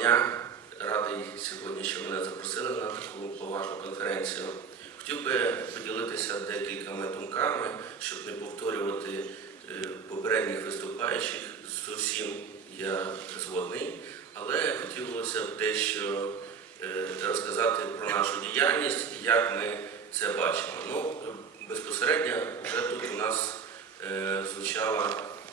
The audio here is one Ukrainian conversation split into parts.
дня. Радий сьогодні, що мене запросили на таку поважну конференцію. Хотів би поділитися декількома думками, щоб не повторювати е, попередніх виступаючих. З усім я згодний, але хотілося б дещо е, розказати про нашу діяльність і як ми це бачимо. Ну, безпосередньо вже тут у нас е, звучала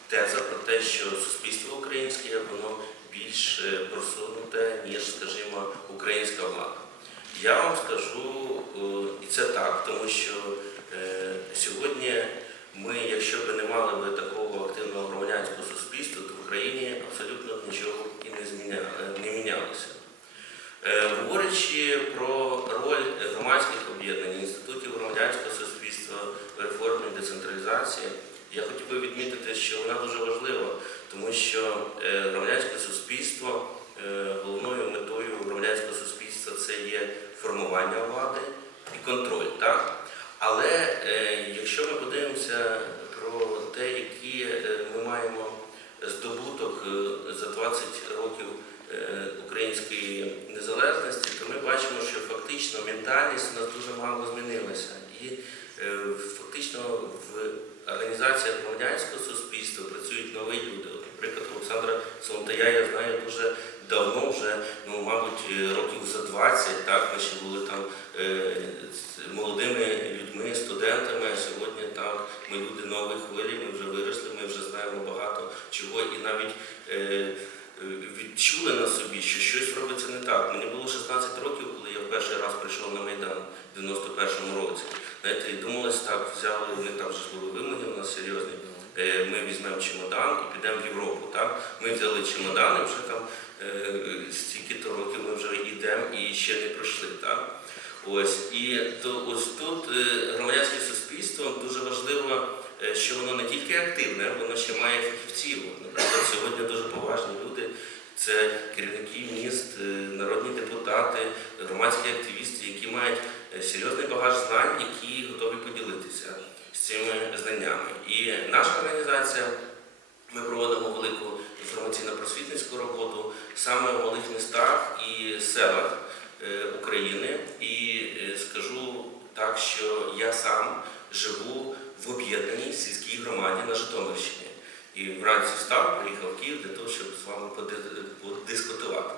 теза про те, що суспільство українське воно більш е, просунуте, ніж, скажімо, українська влада. Я вам скажу, е, і це так, тому що е, сьогодні ми, якщо б не мали би такого активного громадянського суспільства, то в Україні абсолютно нічого і не, зміня, не мінялося. Говорячи про роль громадських об'єднань, інститутів громадянського суспільства в реформі децентралізації, я хотів би відмітити, що вона дуже важлива, тому що е, громадянське суспільство, е, головною метою громадянського суспільства це є формування влади і контроль. Так? Але е, якщо ми подивимося про те, які ми маємо здобуток за 20 років е, української незалежності, то ми бачимо, що фактично ментальність у нас дуже мало змінилася. І е, фактично в організаціях громадянського суспільства працюють нові люди. От, Наприклад, Олександра Солонтая я знаю дуже давно, вже, ну, мабуть, е, років за 20, так, ми ще були там е, молодими людьми, студентами, а сьогодні так, ми люди нової хвилі, ми вже виросли, ми вже знаємо багато чого і навіть е, відчули на собі, що щось робиться не так. Мені було 16 років, коли я перший раз прийшов на Майдан в 91-му році. Знаєте, і думалось так, взяли, так же ж були вимоги у нас серйозні. Ми візьмемо чемодан і підемо в Європу. Так? Ми взяли чемодан, і вже там е, стільки-то років ми вже йдемо і ще не пройшли. Так? Ось і то ось тут е, громадянське суспільство дуже важливо, е, що воно не тільки активне, воно ще має фахівців. Наприклад, сьогодні дуже поважні люди. Це керівники міст, народні депутати, громадські активісти, які мають серйозний багаж знань, які готові поділитися цими знаннями. І наша організація, ми проводимо велику інформаційно-просвітницьку роботу саме в малих містах і селах е, України. І е, скажу так, що я сам живу в об'єднаній сільській громаді на Житомирщині. І вранці встав, приїхав в Київ для того, щоб з вами подискутувати.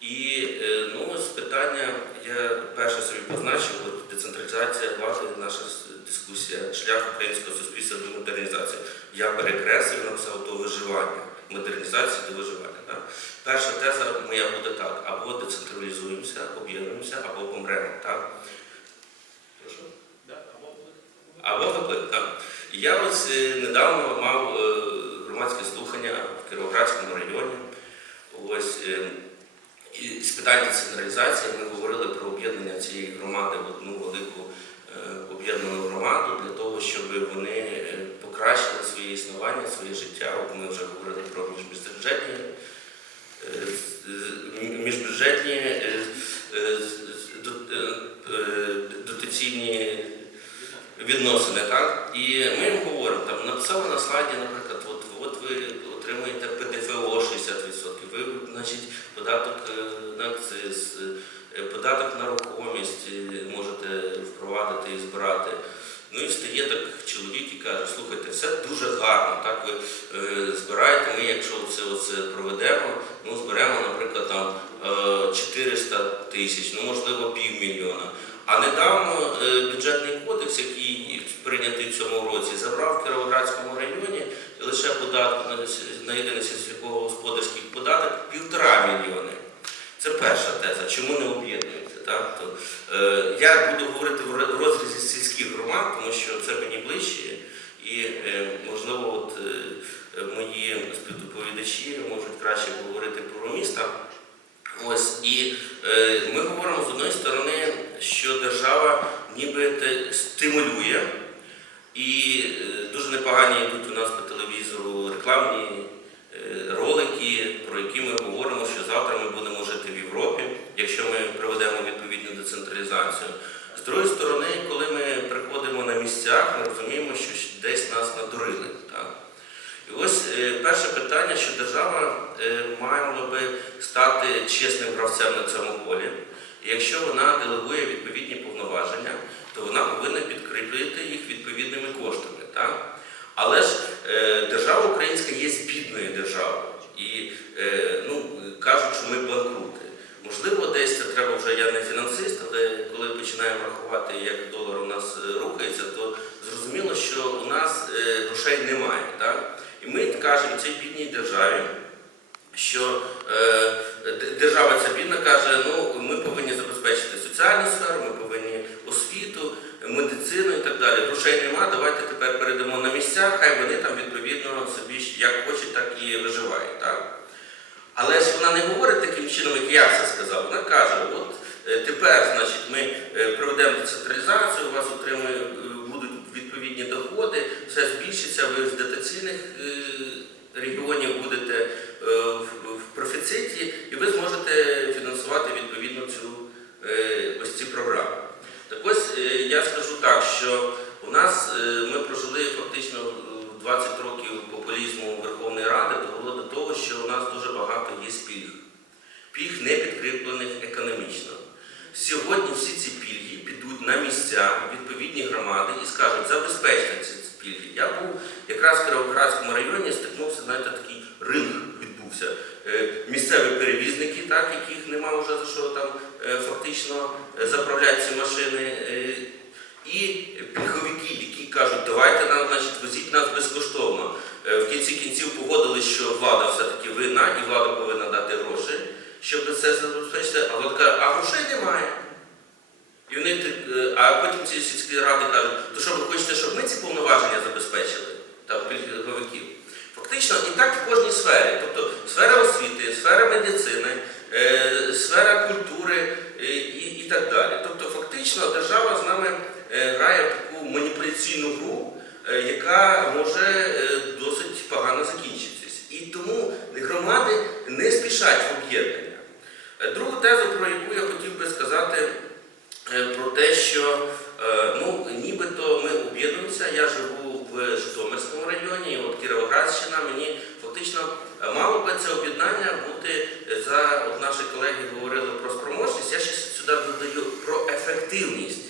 І е, ну, з питання я перше собі позначив, децентралізація влади, наша дискусія, шлях українського суспільства до модернізації. Я перекреслив, написав до виживання, модернізації до виживання. Так? Перша теза моя буде так: або децентралізуємося, об'єднуємося, або помремо. Так? Прошу? Або виклик, так. Я ось е, недавно мав е, громадське слухання в Кіровоградському районі. Ось е, і з питань децентралізації ми говорили про об'єднання цієї громади в одну велику об'єднану громаду для того, щоб вони е, покращили своє існування, своє життя. От ми вже говорили про міжбюджетні міжбюджетні дотаційні відносини, так? І ми їм говоримо, там написали на слайді, наприклад, от, от ви отримуєте ПДФО 60%, ви, значить, податок е, на акциз, е, податок на рухомість можете впровадити і збирати. Ну і стає так чоловік і каже, слухайте, все дуже гарно, так ви е, збираєте, ми, якщо це оце проведемо, ну зберемо, наприклад, там е, 400 тисяч, ну можливо півмільйона. А недавно е, бюджетний кодекс, який прийнятий в цьому році, забрав в Кіровоградському районі лише податок на, на єдиний сільськогосподарський податок півтора мільйони. Це перша теза. Чому не об'єднуються? Так? То, е, я буду говорити в ро- розрізі сільських громад, тому що це мені ближче, і е, можливо, от, е, мої співдоповідачі можуть краще говорити про міста. Ось і е, ми говоримо з одної сторони, що держава ніби те стимулює, і е, дуже непогані йдуть у нас по телевізору рекламні е, ролики, про які ми говоримо, що завтра ми будемо жити в Європі, якщо ми проведемо відповідну децентралізацію. З другої сторони, коли ми приходимо на місцях, ми розуміємо, що десь нас надурили. Так? І ось е, перше питання, що держава е, мала би стати чесним гравцем на цьому полі. І якщо вона делегує відповідні повноваження, то вона повинна підкріпити їх відповідними коштами. Так? Але ж е, держава українська є бідною державою. І е, ну, кажуть, що ми банкрути. Можливо, десь це треба вже я не фінансист, але коли починаємо рахувати, як долар у нас е, рухається, то зрозуміло, що у нас е, грошей немає. Так? І ми кажемо цій бідній державі, що е, держава ця бідна каже, ну ми повинні забезпечити соціальну сферу, ми повинні освіту, медицину і так далі. Грошей нема, давайте тепер передамо на місця, хай вони там відповідно собі як хочуть, так і виживають. Так? Але ж вона не говорить таким чином, як я це сказав. Вона каже, от е, тепер, значить, ми е, проведемо децентралізацію, у вас отримує, відповідні доходи, все збільшиться, ви з дотаційних е, регіонів будете е, в- профіциті, і ви зможете фінансувати відповідно цю е, ось ці програми. Так ось е, я скажу так, що у нас е, ми прожили фактично е, 20 років популізму Верховної Ради, довело до того, що у нас дуже багато є пільг. Пільг не підкріплених економічно. Сьогодні всі ці пільги підуть на місця в відповідні громади і скажуть, забезпечте ці пільги. Я був якраз в Кіровоградському районі, стикнувся, знаєте, такий ринг відбувся. Е, Місцеві перевізники, так, яких нема вже за що там е, фактично е, заправляти ці машини. е, І пільговики, які кажуть, давайте нам, значить, возіть нас безкоштовно. Е, В кінці кінців погодились, що влада все-таки винна, і влада повинна дати гроші, щоб це забезпечити. А влада каже, а грошей немає. І вони, тр- е, а потім ці сільські ради кажуть, то що ви хочете, щоб ми ці повноваження забезпечили там пільговиків? Фактично і так в кожній сфері. Тобто сфера освіти, сфера медицини, е, сфера культури е, і, і так далі. Тобто, фактично держава з нами е, грає в таку маніпуляційну гру, е, яка може е, досить погано закінчитись. І тому громади не спішать в об'єднання. Е, Другу тезу, про яку я хотів би сказати, е, про те, що е, ну, нібито ми об'єднуємося. Я живу в Житомирському районі, і от Кіровоградщина, мені фактично мало би це об'єднання бути за от наші колеги говорили про спроможність. Я ще сюди додаю про ефективність.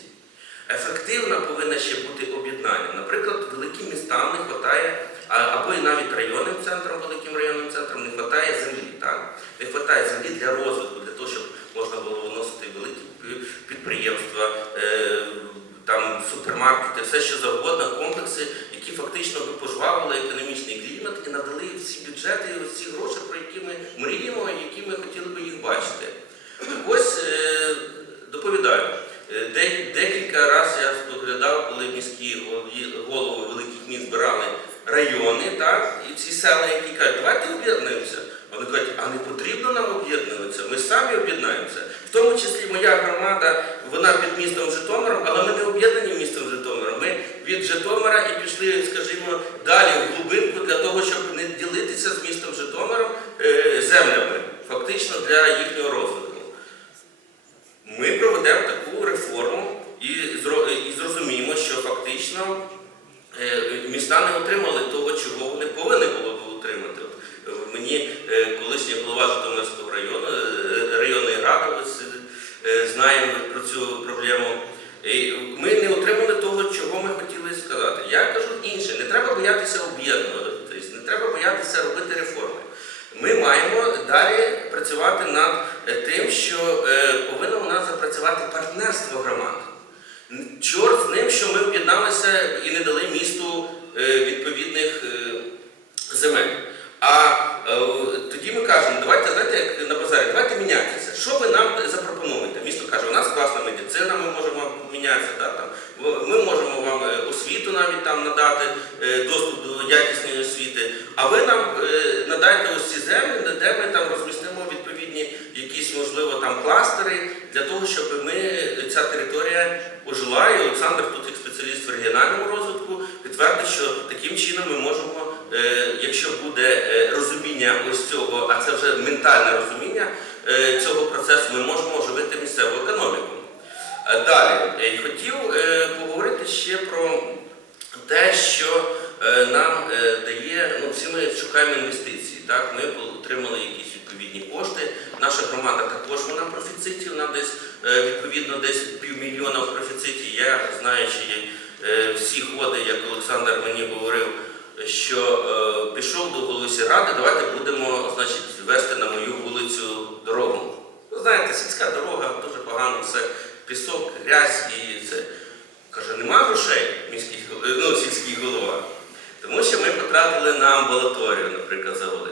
Ефективна повинна ще бути об'єднання. Наприклад, великим містам не вистачає, або і навіть районним центрам, великим районним центрам не вистачає землі. Так? Не вистачає землі для розвитку, для того, щоб можна було виносити великі підприємства, е, там супермаркети, все що завгодно, комплекси, які фактично би пожвавили економічний клімат і надали всі бюджети, всі гроші, про які ми мріємо, які ми хотіли би їх бачити. Ось е, доповідаю. Е, Декілька разів я споглядав, коли міські голови великих міст збирали райони, так, і ці села, які кажуть, давайте об'єднуємося. Вони кажуть, а не потрібно нам об'єднуватися, ми самі об'єднаємося. В тому числі моя громада, вона під містом Житомиром, але ми не об'єднані містом Житомиром. Ми від Житомира і пішли, скажімо, далі в глибинку для того, щоб не ділитися з містом Житомиром е, землями, фактично для їхнього розвитку. Ми проведемо таку реформу і, зро- і зрозуміємо, що фактично е, міста не отримали того, чого вони повинні було б отримати. От, е, Мені е, колишній голова Житомирського району, е, районної ради, ось, е, знаємо про цю проблему. І Ми не отримали того, чого ми хотіли сказати. Я кажу інше, не треба боятися об'єднуватись, не треба боятися робити реформи. Ми маємо далі працювати над е, тим, що е, повинно у нас запрацювати партнерство громад. Чорт з ним, що ми об'єдналися і не дали місту е, відповідних е, земель. А е, тоді ми кажемо, давайте, знаєте, як на базарі, давайте мінятися. Що ви нам запропонуєте? Місто каже, у нас класна медицина, ми можемо мінятися. Да, там. Ми можемо вам освіту навіть там надати, доступ до якісної освіти. А ви нам надайте ось ці землі, де ми там розмістимо відповідні якісь, можливо, там кластери для того, щоб ми ця територія ожила. І Олександр, тут як спеціаліст в регіональному розвитку, підтвердить, що таким чином ми можемо, е, якщо буде е, розуміння ось цього, а це вже ментальне розуміння е, цього процесу, ми можемо оживити місцеву економіку. Далі хотів поговорити ще про те, що нам дає, ну всі ми шукаємо інвестиції. Так, ми отримали якісь Наша громада також вона в профіциті, вона десь е, відповідно десь півмільйона в профіциті. Я знаючи е, всі ходи, як Олександр мені говорив, що е, пішов до голови ради, давайте будемо значить, вести на мою вулицю дорогу. Ви знаєте, сільська дорога дуже погано, все пісок, грязь і це. Каже, нема грошей міський гол- ну, сільський голова. Тому що ми потратили на амбулаторію, наприклад, заводити.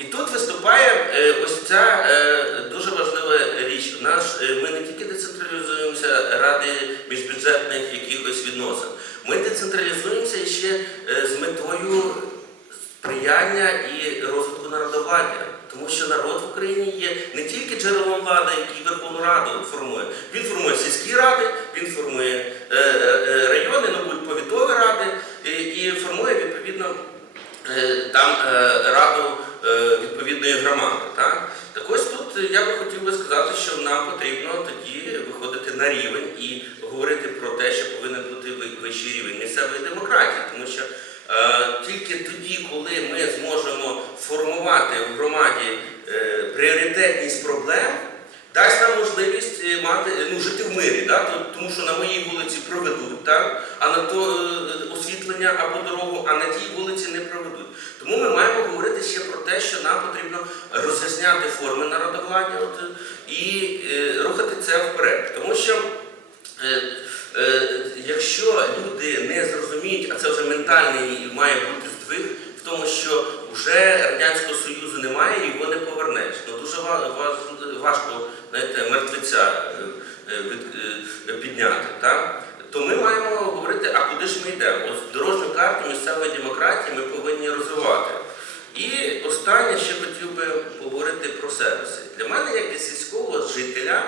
І тут виступає е, ось ця е, дуже важлива річ. Наш, е, ми не тільки децентралізуємося ради міжбюджетних якихось відносин, ми децентралізуємося ще з метою сприяння і розвитку народовладдя. Тому що народ в Україні є не тільки джерелом влади, який Верховну Раду формує. Він формує сільські ради, він формує райони, ну будь повітові ради, і, формує відповідно там раду громади. Так? так ось тут я би хотів би сказати, що нам потрібно тоді виходити на рівень і говорити про те, що повинен бути вищий рівень місцевої демократії, тому що е, тільки тоді, коли ми зможемо формувати в громаді е, пріоритетність проблем, дасть нам можливість е, мати ну, жити в мирі, да? тому що на моїй вулиці проведуть, так? а на то е, освітлення або дорогу, а на тій вулиці не проведуть. Тому говорити ще про те, що нам потрібно розрізняти форми народовладдя і е, рухати це вперед. Тому що е, е, якщо люди не зрозуміють, а це вже ментальний має бути здвиг в тому, що вже Радянського Союзу немає і його не повернеш. Ну, дуже ва- ва- важко знаєте, мертвеця підняти. Так? То ми маємо говорити, а куди ж ми йдемо? Ось дорожню карту місцевої демократії ми повинні розвивати. І останнє ще хотів би поговорити про сервіси. Для мене, як для сільського жителя,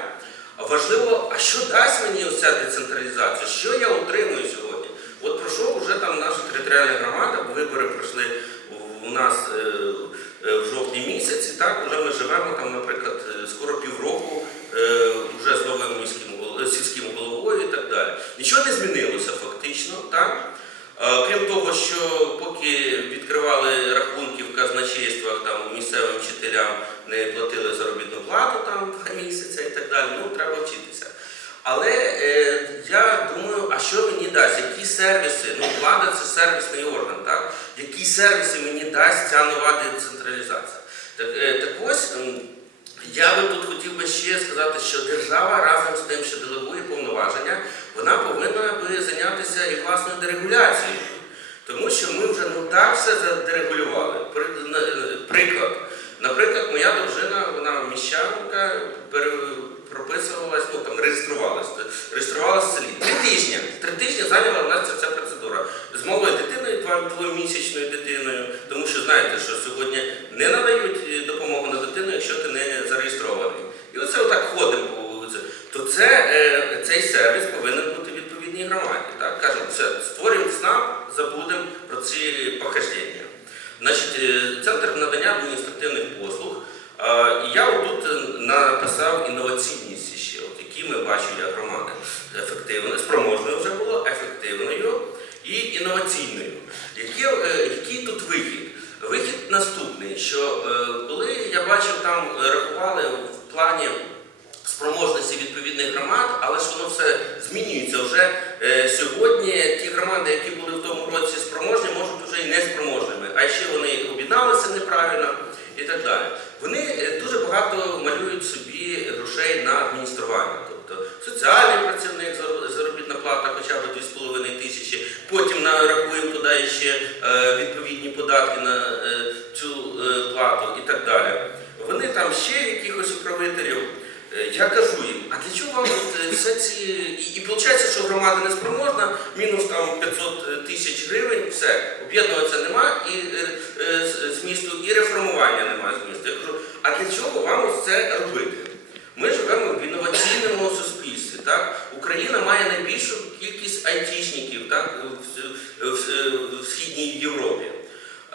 важливо, а що дасть мені оця децентралізація? Що я отримую сьогодні? От пройшов вже там наша територіальна громада, бо вибори пройшли у- у нас е, е, в жовтні місяці. Так, вже ми живемо там, наприклад, е, скоро півроку е, вже з новим міським гол- е, сільським головою і так далі. Нічого не змінилося фактично, так? Е, Крім того, що поки відкривали рахунки в казначействах там місцевим вчителям не платили заробітну плату там два місяця і так далі, ну треба вчитися. Але е, я думаю, а що мені дасть? Які сервіси? Ну, влада це сервісний орган, так? Які сервіси мені ця децентралізація? Так, е, так ось я би тут хотів би ще сказати, що держава разом з тим, що делегує повноваження, вона повинна би зайнятися і власною дерегуляцією. Тому що ми вже ну так все задерегулювали. Приклад. Наприклад, моя дружина, вона міщанка, прописувалась, ну там реєструвалась, реєструвалась в селі. Три тижні. Три тижні зайняла в нас ця вся процедура. З малою дитиною, двомісячною дитиною, знаєте, що сьогодні не надають е, допомогу на дитину, якщо ти не зареєстрований. І оце отак ходимо по вулиці. То це, е, цей сервіс повинен бути в відповідній громаді. Так? Кажемо, все, створюємо СНАП, забудемо про ці похождення. Значить, е, центр надання адміністративних послуг. І я отут написав інноваційність ще, от, які ми бачимо як громади. Ефективною, спроможною вже було, ефективною і інноваційною. Які, який тут вихід? Наступний, що е, коли я бачив там е, рахували в плані спроможності відповідних громад, але ж воно все змінюється. Вже е, сьогодні ті громади, які були в тому році спроможні, можуть вже і не спроможними, а ще вони об'єдналися неправильно і так далі. Вони е, дуже багато малюють собі грошей на адміністрування. Тобто соціальний працівник, зар- заробітна плата хоча б 2,5 тисячі, потім нарахуємо туди ще е, відповідні податки на е, цю е, плату і так далі. Вони там ще якихось управителів. Е, Я кажу їм, а для чого вам от, е, все ці. І, і виходить, що громада не спроможна, мінус там 500 тисяч гривень, все, об'єднуватися нема і е, е, з- змісту, і реформування немає змісту. Я кажу, а для чого вам ось це робити? Ми живемо в інноваційному суспільстві. Так? Україна має найбільшу айтішників так, в, в, в Східній Європі.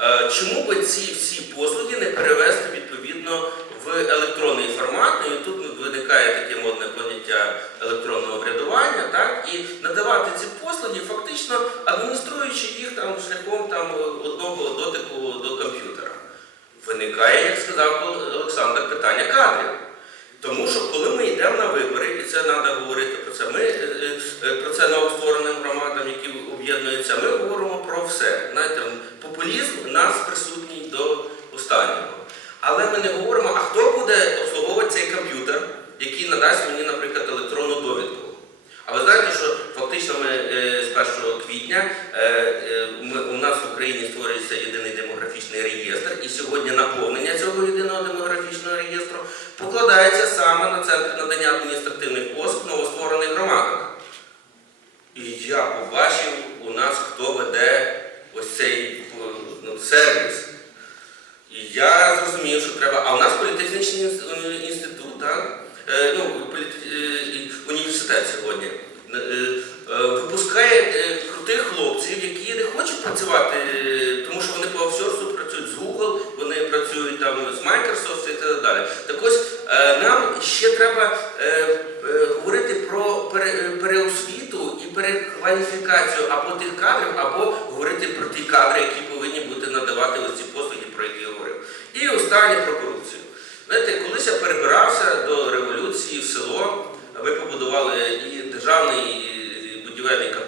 Е, Чому би ці всі послуги не перевести відповідно в електронний формат? Ну, і тут виникає таке модне поняття електронного врядування, так? і надавати ці послуги, фактично адмініструючи їх там шляхом там, одного дотику до комп'ютера. Виникає, як сказав Олександр, питання кадрів. Тому що коли ми йдемо на вибори, і це треба говорити про це, ми е, е, е, про це новоствореним громадам, які об'єднуються, ми говоримо про все. Знаєте, популізм у нас присутній до останнього. Але ми не говоримо, а хто буде обслуговувати цей комп'ютер, який надасть мені, наприклад, електронну довідку. А ви знаєте, що фактично ми з 1 квітня. figura de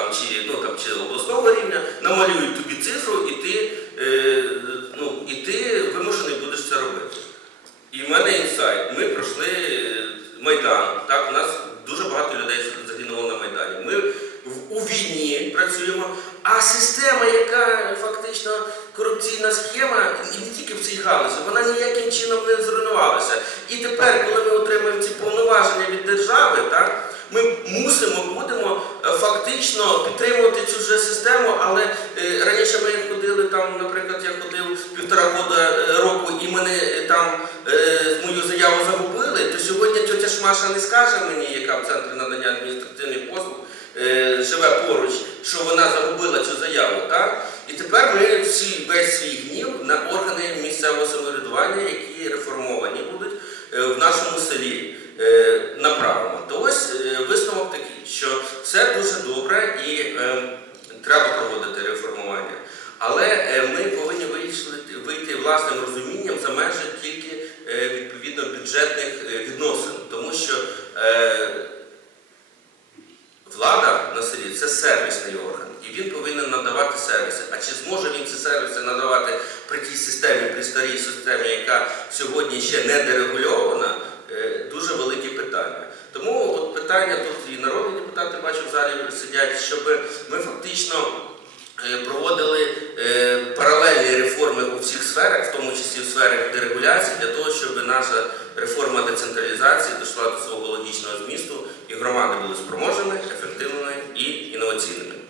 там чи до ну, там, чи обласного рівня, намалюють тобі цифру, і ти мене там е, мою заяву загубили, то сьогодні тетя Шмаша не скаже мені, яка в центрі надання адміністративних послуг е, живе поруч, що вона загубила цю заяву. так? це сервісний орган, і він повинен надавати сервіси. А чи зможе він ці сервіси надавати при тій системі, при старій системі, яка сьогодні ще не дерегульована, е, дуже велике питання. Тому от питання тут і народні депутати бачу в залі сидять, щоб ми фактично е, проводили е, паралельні реформи у всіх сферах, в тому числі в сферах дерегуляції, для того, щоб наша реформа децентралізації дійшла до свого логічного змісту і громади були спроможені ефективно. Di sini,